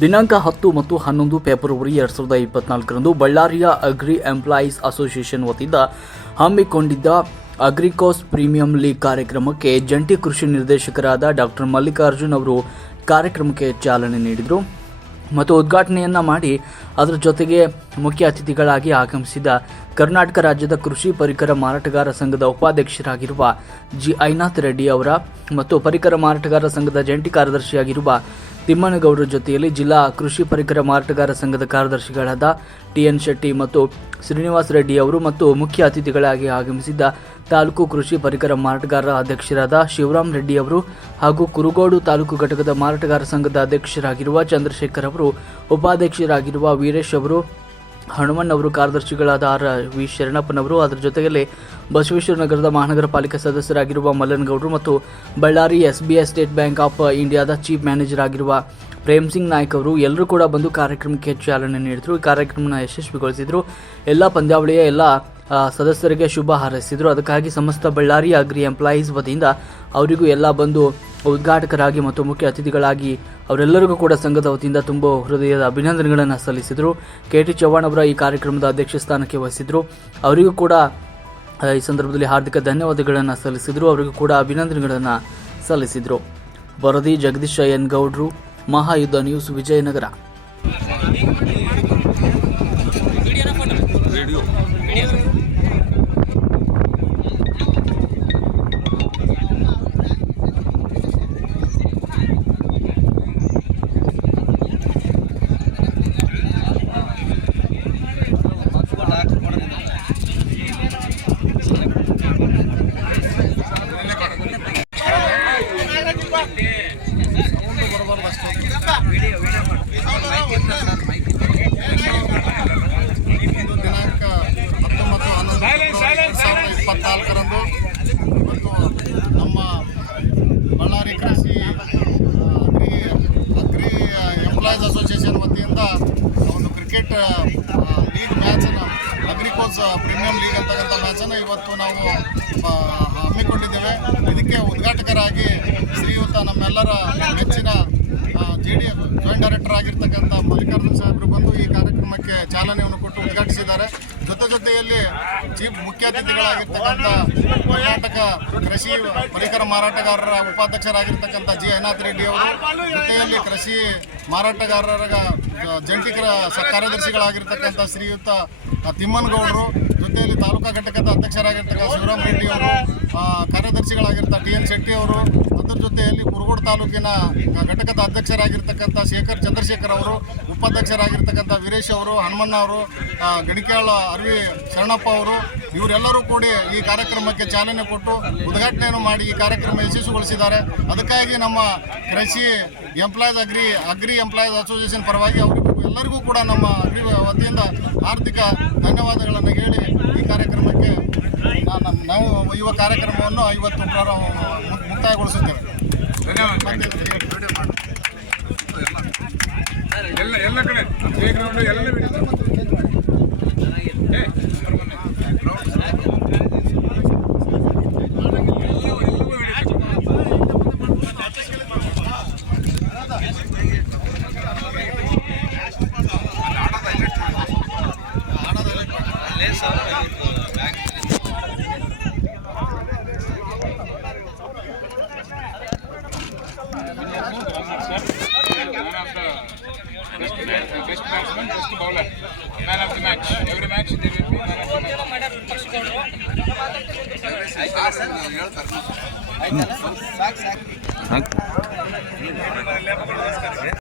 ದಿನಾಂಕ ಹತ್ತು ಮತ್ತು ಹನ್ನೊಂದು ಫೆಬ್ರವರಿ ಎರಡ್ ಸಾವಿರದ ಇಪ್ಪತ್ನಾಲ್ಕರಂದು ಬಳ್ಳಾರಿಯ ಅಗ್ರಿ ಎಂಪ್ಲಾಯೀಸ್ ಅಸೋಸಿಯೇಷನ್ ವತಿಯಿಂದ ಹಮ್ಮಿಕೊಂಡಿದ್ದ ಅಗ್ರಿಕಾಸ್ ಪ್ರೀಮಿಯಂ ಲೀಗ್ ಕಾರ್ಯಕ್ರಮಕ್ಕೆ ಜಂಟಿ ಕೃಷಿ ನಿರ್ದೇಶಕರಾದ ಡಾಕ್ಟರ್ ಮಲ್ಲಿಕಾರ್ಜುನ್ ಅವರು ಕಾರ್ಯಕ್ರಮಕ್ಕೆ ಚಾಲನೆ ನೀಡಿದರು ಮತ್ತು ಉದ್ಘಾಟನೆಯನ್ನ ಮಾಡಿ ಅದರ ಜೊತೆಗೆ ಮುಖ್ಯ ಅತಿಥಿಗಳಾಗಿ ಆಗಮಿಸಿದ ಕರ್ನಾಟಕ ರಾಜ್ಯದ ಕೃಷಿ ಪರಿಕರ ಮಾರಾಟಗಾರ ಸಂಘದ ಉಪಾಧ್ಯಕ್ಷರಾಗಿರುವ ಜಿ ಐನಾಥ್ ರೆಡ್ಡಿ ಅವರ ಮತ್ತು ಪರಿಕರ ಮಾರಾಟಗಾರ ಸಂಘದ ಜಂಟಿ ಕಾರ್ಯದರ್ಶಿಯಾಗಿರುವ ತಿಮ್ಮನಗೌಡರ ಜೊತೆಯಲ್ಲಿ ಜಿಲ್ಲಾ ಕೃಷಿ ಪರಿಕರ ಮಾರಾಟಗಾರ ಸಂಘದ ಕಾರ್ಯದರ್ಶಿಗಳಾದ ಟಿಎನ್ ಶೆಟ್ಟಿ ಮತ್ತು ಶ್ರೀನಿವಾಸ್ ರೆಡ್ಡಿ ಅವರು ಮತ್ತು ಮುಖ್ಯ ಅತಿಥಿಗಳಾಗಿ ಆಗಮಿಸಿದ್ದ ತಾಲೂಕು ಕೃಷಿ ಪರಿಕರ ಮಾರಾಟಗಾರರ ಅಧ್ಯಕ್ಷರಾದ ಶಿವರಾಮ್ ರೆಡ್ಡಿ ಅವರು ಹಾಗೂ ಕುರುಗೋಡು ತಾಲೂಕು ಘಟಕದ ಮಾರಾಟಗಾರ ಸಂಘದ ಅಧ್ಯಕ್ಷರಾಗಿರುವ ಚಂದ್ರಶೇಖರ್ ಅವರು, ಉಪಾಧ್ಯಕ್ಷರಾಗಿರುವ ವೀರೇಶ್ ಅವರು ಹನುಮನ್ ಅವರು ಕಾರ್ಯದರ್ಶಿಗಳಾದ ಆರ್ ವಿ ಶರಣಪ್ಪನವರು, ಅದರ ಜೊತೆಯಲ್ಲಿ ಬಸವೇಶ್ವರ ನಗರದ ಮಹಾನಗರ ಪಾಲಿಕೆ ಸದಸ್ಯರಾಗಿರುವ ಮಲ್ಲನಗೌಡರು ಮತ್ತು Ballari S B I State Bank of ಇಂಡಿಯಾದ ಚೀಫ್ ಮ್ಯಾನೇಜರ್ ಆಗಿರುವ ಪ್ರೇಮ್ ಸಿಂಗ್ ನಾಯ್ಕ್ ಅವರು ಎಲ್ಲರೂ ಕೂಡ ಬಂದು ಕಾರ್ಯಕ್ರಮಕ್ಕೆ ಚಾಲನೆ ನೀಡಿದರು. ಈ ಕಾರ್ಯಕ್ರಮನ ಯಶಸ್ವಿಗೊಳಿಸಿದರು. ಎಲ್ಲ ಪಂದ್ಯಾವಳಿಯ ಎಲ್ಲ ಸದಸ್ಯರಿಗೆ ಶುಭ ಹಾರೈಸಿದರು. ಅದಕ್ಕಾಗಿ ಸಮಸ್ತ ಬಳ್ಳಾರಿ ಅಗ್ರಿ ಎಂಪ್ಲಾಯೀಸ್ ವತಿಯಿಂದ ಅವರಿಗೂ ಎಲ್ಲ ಬಂದು ಉದ್ಘಾಟಕರಾಗಿ ಮತ್ತು ಮುಖ್ಯ ಅತಿಥಿಗಳಾಗಿ ಅವರೆಲ್ಲರಿಗೂ ಕೂಡ ಸಂಘದ ವತಿಯಿಂದ ತುಂಬ ಹೃದಯದ ಅಭಿನಂದನೆಗಳನ್ನು ಸಲ್ಲಿಸಿದರು. ಕೆ ಟಿ ಚವ್ಹಾಣ್ ಅವರ ಈ ಕಾರ್ಯಕ್ರಮದ ಅಧ್ಯಕ್ಷ ಸ್ಥಾನಕ್ಕೆ ವಹಿಸಿದರು. ಅವರಿಗೂ ಕೂಡ ಈ ಸಂದರ್ಭದಲ್ಲಿ ಹಾರ್ದಿಕ ಧನ್ಯವಾದಗಳನ್ನು ಸಲ್ಲಿಸಿದರು. ಅವರಿಗೂ ಕೂಡ ಅಭಿನಂದನೆಗಳನ್ನು ಸಲ್ಲಿಸಿದರು. ವರದಿ ಜಗದೀಶ್ ಎನ್ ಗೌಡ್ರು ಮಹಾಯುದ್ಧ ನ್ಯೂಸ್ ವಿಜಯನಗರ. रेडिओ ಇಪ್ಪತ್ನಾಲ್ಕರಂದು ಇವತ್ತು ನಮ್ಮ ಬಳ್ಳಾರಿ ಕೃಷಿ ಅಗ್ರಿ ಅಗ್ರಿ ಎಂಪ್ಲಾಯೀಸ್ ಅಸೋಸಿಯೇಷನ್ ವತಿಯಿಂದ ಒಂದು ಕ್ರಿಕೆಟ್ ಲೀಗ್ ಮ್ಯಾಚನ್ನು ಅಗ್ರಿಕೋಸ್ ಪ್ರೀಮಿಯಂ ಲೀಗ್ ಅಂತಕ್ಕಂಥ ಮ್ಯಾಚನ್ನು ಇವತ್ತು ನಾವು ಹಮ್ಮಿಕೊಂಡಿದ್ದೇವೆ. ಇದಕ್ಕೆ ಉದ್ಘಾಟಕರಾಗಿ ಶ್ರೀಯುತ ನಮ್ಮೆಲ್ಲರ ಮೆಚ್ಚಿನ G D F joint director ಆಗಿರ್ತಕ್ಕಂಥ ಮಲ್ಲಿಕಾರ್ಜುನ್ ಸಾಹೇಬರು ಬಂದು ಈ ಕಾರ್ಯಕ್ರಮಕ್ಕೆ ಚಾಲನೆಯನ್ನು ಕೊಟ್ಟು ಉದ್ಘಾಟಿಸಿದ್ದಾರೆ. ಜೊತೆ ಜೊತೆಯಲ್ಲಿ ಚೀಫ್ ಮುಖ್ಯ ಅತಿಥಿಗಳಾಗಿರ್ತಕ್ಕಂಥ ಕರ್ನಾಟಕ ಕೃಷಿ ಪರಿಕರ ಮಾರಾಟಗಾರರ ಉಪಾಧ್ಯಕ್ಷರಾಗಿರ್ತಕ್ಕಂಥ ಜಿ ಐನಾಥ್ ರೆಡ್ಡಿ ಅವರು, ಜೊತೆಯಲ್ಲಿ ಕೃಷಿ ಮಾರಾಟಗಾರರ ಜಂಟಿ ಕ್ರ- ಕಾರ್ಯದರ್ಶಿಗಳಾಗಿರ್ತಕ್ಕಂಥ ಶ್ರೀಯುತ ತಿಮ್ಮನ್ ತಿಮ್ಮನಗೌಡರು ಜೊತೆಯಲ್ಲಿ ತಾಲೂಕಾ ಘಟಕದ ಅಧ್ಯಕ್ಷರಾಗಿರ್ತಕ್ಕಂಥ ಶಿವರಾಮ್ ರೆಡ್ಡಿ ಅವರು ಕಾರ್ಯದರ್ಶಿಗಳಾಗಿರ್ತ ಟಿ ಎನ್ ಶೆಟ್ಟಿ ಅವರು, ಅದರ ಜೊತೆಯಲ್ಲಿ ಕುರುಗೋಡು ತಾಲೂಕಿನ ಘಟಕದ ಅಧ್ಯಕ್ಷರಾಗಿರ್ತಕ್ಕಂಥ ಶೇಖರ್ ಚಂದ್ರಶೇಖರ್ ಅವರು ಉಪಾಧ್ಯಕ್ಷರಾಗಿರ್ತಕ್ಕಂಥ ವೀರೇಶ್ ಅವರು ಹನುಮಣ್ಣ ಅವರು ಗಣಿಕಾಳ ಅರವಿ ಶರಣಪ್ಪ ಅವರು ಇವರೆಲ್ಲರೂ ಕೂಡಿ ಈ ಕಾರ್ಯಕ್ರಮಕ್ಕೆ ಚಾಲನೆ ಕೊಟ್ಟು ಉದ್ಘಾಟನೆಯನ್ನು ಮಾಡಿ ಈ ಕಾರ್ಯಕ್ರಮ ಯಶಸ್ವಿಗೊಳಿಸಿದ್ದಾರೆ. ಅದಕ್ಕಾಗಿ ನಮ್ಮ ಕೃಷಿ employees agri agri employees association ಪರವಾಗಿ ಅವರಿಗೂ ಎಲ್ಲರಿಗೂ ಕೂಡ ನಮ್ಮ ಅಗ್ರಿ ವತಿಯಿಂದ ಆರ್ಥಿಕ ಧನ್ಯವಾದಗಳನ್ನು ಹೇಳಿ ಈ ಕಾರ್ಯಕ್ರಮಕ್ಕೆ ನಾವು ಯುವ ಕಾರ್ಯಕ್ರಮವನ್ನು ಇವತ್ತು ಮುಕ್ತಾಯಗೊಳಿಸುತ್ತೇವೆ. ಧನ್ಯವಾದ ಮುಕ್ತಾಯಗೊಳಿಸುತ್ತೇವೆ ಎಲ್ಲ ಎಲ್ಲ ಕಡೆ ಪ್ಲೇ ಗ್ರೌಂಡ್ ಎಲ್ಲ Thank you. Best, man, best batsman, best bowler, man of the match. Every match there will be man of the match.